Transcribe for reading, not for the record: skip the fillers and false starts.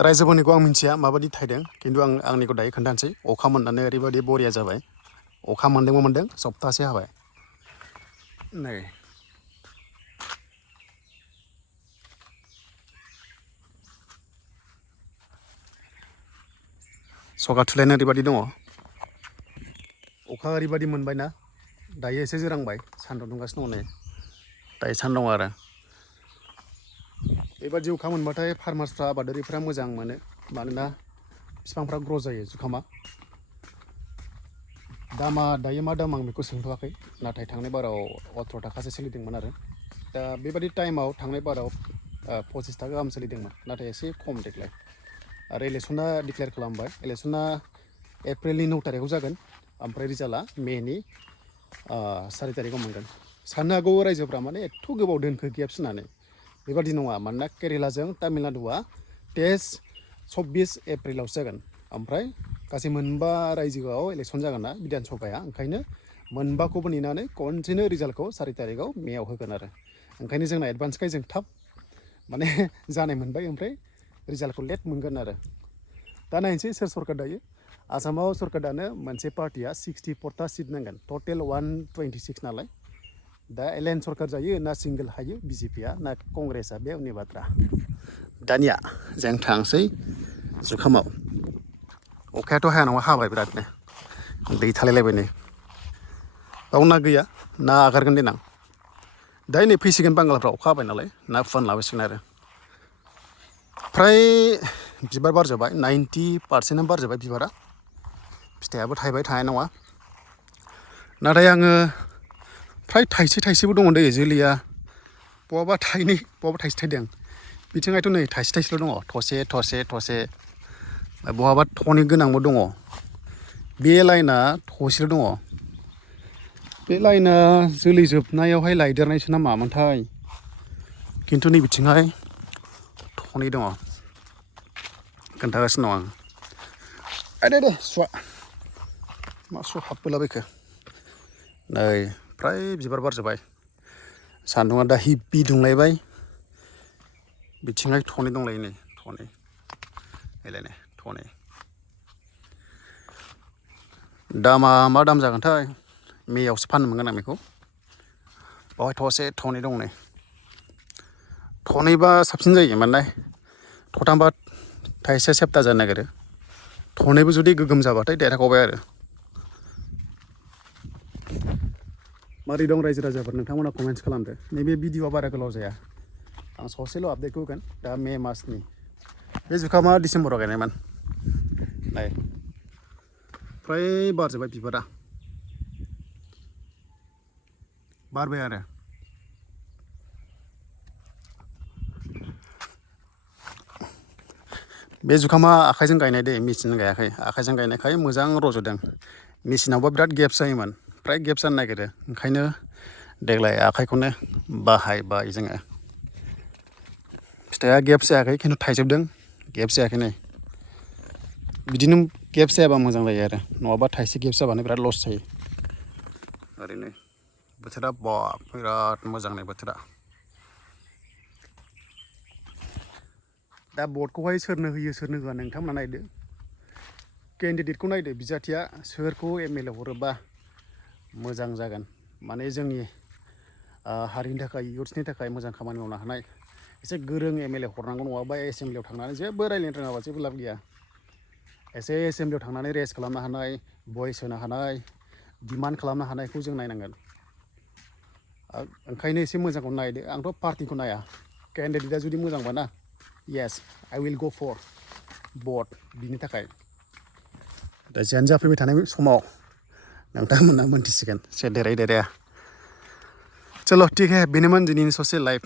रायजोफोरनिखौ आं मिन्थिया माबायदि थायदों खिन्थु आं आंनिखौ दायो खोन्थानोसै अखा मोननानै ओरैबायदि बरिया जाबाय अखा मोनदों सप्तासे हाबाय नै सखा थुलायनो ओरैबायदि दङ अखा ओरैबायदि मोनबायना दायो एसे जोरांबाय सान्दुं दुंगासिनो दङ नै दायो सान्दुं आरो बेबादि अखा मोनबाथाय फार्मार्सफ्रा आबादारिफ्रा मोजां मोनो मानोना बिफांफ्रा ग्र' जायो जुखामा दामा दायो मा दाम आं बेखौ सोंथ'वाखै नाथाय थांनाय बाराव 18 थाखासो सोलिदोंमोन आरो दा बेबादि टाइमाव थांनाय बाराव 25 थाखा गाहाम सोलिदोंमोन नाथाय एसे खम देग्लाय आरो इलेक्सना डिक्लेयार खालामबाय इलेक्सना एप्रिलनि 9 तारिखआव जागोन ओमफ्राय रिजाल्टआ मेनि 4 तारिखआव मोनगोन साननो हागौ रायजोफ्रा माने एथ' गोबाव दोनखो गेप्स होननानै बेबादि नङा मानोना केरेलाजों तामिलनाडुआ 23-24 एप्रिलावसो जागोन ओमफ्राय गासै मोनबा रायजोआव इलेक्सन जागोन ना बिधान सभाया ओंखायनो मोनबाखौबो नेनानै खनसेनो रिजाल्टखौ 4 तारिखआव मेआव होगोन आरो ओंखायनो जोंना एडभान्सखाय जों थाब माने जानाय मोनबाय ओमफ्राय रिजाल्टखौ लेट मोनगोन आरो दा नायनोसै सोर सरकार दायो आसामाव सरकार दानो मोनसे पार्टिया 64टा सिट नांगोन टटेल 126 नालाय दा एलायन सरकार जायो ना सिंगल हायो बिजेपिआ ना कंग्रेसआ बे उननि बाथ्रा दानिया जों थांसै जुखामाव अखायाथ' हाया नङा हाबाय बिरादनो दै थालायलायबाय नै बाव ना गैया ना आगारगोन देनां दायो नै फैसिगोन बांगालफ्रा अखा हाबाय नालाय ना फुवान लाबोसिगोन आरो फ्राय बिबार बारजोब्बाय 90% बारजोब्बाय बिबारा फिथाइयाबो थायबाय थानाय नङा नाथाय आङो फ्राय थाइसेबो दङ दै जोलैया बहाबा थाइनै बहाबा थाइसे थाइदों बिथिंहायथ' नै थाइसेल' दङ थसे बहाबा थनै गोनांबो दङ बे लाइना थसेल' दङ बे लाइना जोलै जोबनायावहाय लायदेरनायसो ना मामोनथाय खिन्थु नै बिथिंहाय थनै दङ खोन्थागासिनो दं आं दे सुवा मा सु हाबबोलाबायखो नै फ्राय बिबार बारजोब्बाय सान्दुङा दा हिब्बि दुंलायबाय बिथिंहाय थनै दंलायो नै थनै नायलाय थनै दामा मा दाम जागोनथाय मेआवसो फाननो मोनगोन आं बेखौ बावहाय थनै दं नै थनैबा साबसिन जायो माने थथामबा थाइसे सेप्ता जानो नागिरो थनैबो जुदि गोगोम जाबाथाय देरहागबाय आरो मारै दं रायजो राजाफोर नोंथांमोना कमेन्ट्स खालामदो नैबे भिडिअआ बारा गोलाव जाया आं ससेल' आपडेटखौ होगोन दा मे मासनि बे जुखामा डिसेम्बराव गायनायमोन नाय फ्राय बारजोब्बाय बिबारा बारबाय आरो बे जुखामा आखाइजों गायनाय दे मेचिनजों गायाखै आखाइजों गायनायखाय मोजां रज'दों मेचिनावबा बिराद गेप्स जायोमोन फ्राय गेप्स जानो नागिरो ओंखायनो देग्लाय आखाइखौनो बाहायबाय जोङो फिथाइया गेप्स जायाखै खिन्थु थाइजोबदों गेप्स जायाखै नै बिदिनो गेप्स जायाबा मोजां जायो आरो नङाबा थाइसे गेप्स जाबानो बिराद लस जायो ओरैनो बोथोरा बिराद मोजां नै बोथोरा दा भटखौहाय सोरनो होयो सोरनो होआ नोंथांमोना नायदो केन्डिडेटखौ नायदो बिजाथिया सोरखौ MLA हरोबा मोजां जागोन माने जोंनि हारिनि थाखाय इयुथ्सनि थाखाय मोजां खामानि मावनो हानाय एसे गोरों MLA हरनांगौ नङाबा एसेमब्लियाव थांनानै जेबो रायज्लायनो रोङाबा जेबो लाब गैया एसे एसेमब्लियाव थांनानै रेस खालामनो हानाय भइस होनो हानाय डिमान्ड खालामनो हानायखौ जों नायनांगोन ओंखायनो एसे मोजांखौ नायदो आंथ' पार्टिखौ नाया केन्डिडेटआ जुदि मोजांबा ना yes I will go for भट बिनि थाखाय दा जियानो जाफैबाय थानाय समाव नोंथांमोना मोनथिसिगोन सोर देरहाया चलो ठीक है बेनोमोन दिनैनि ससे लाइभ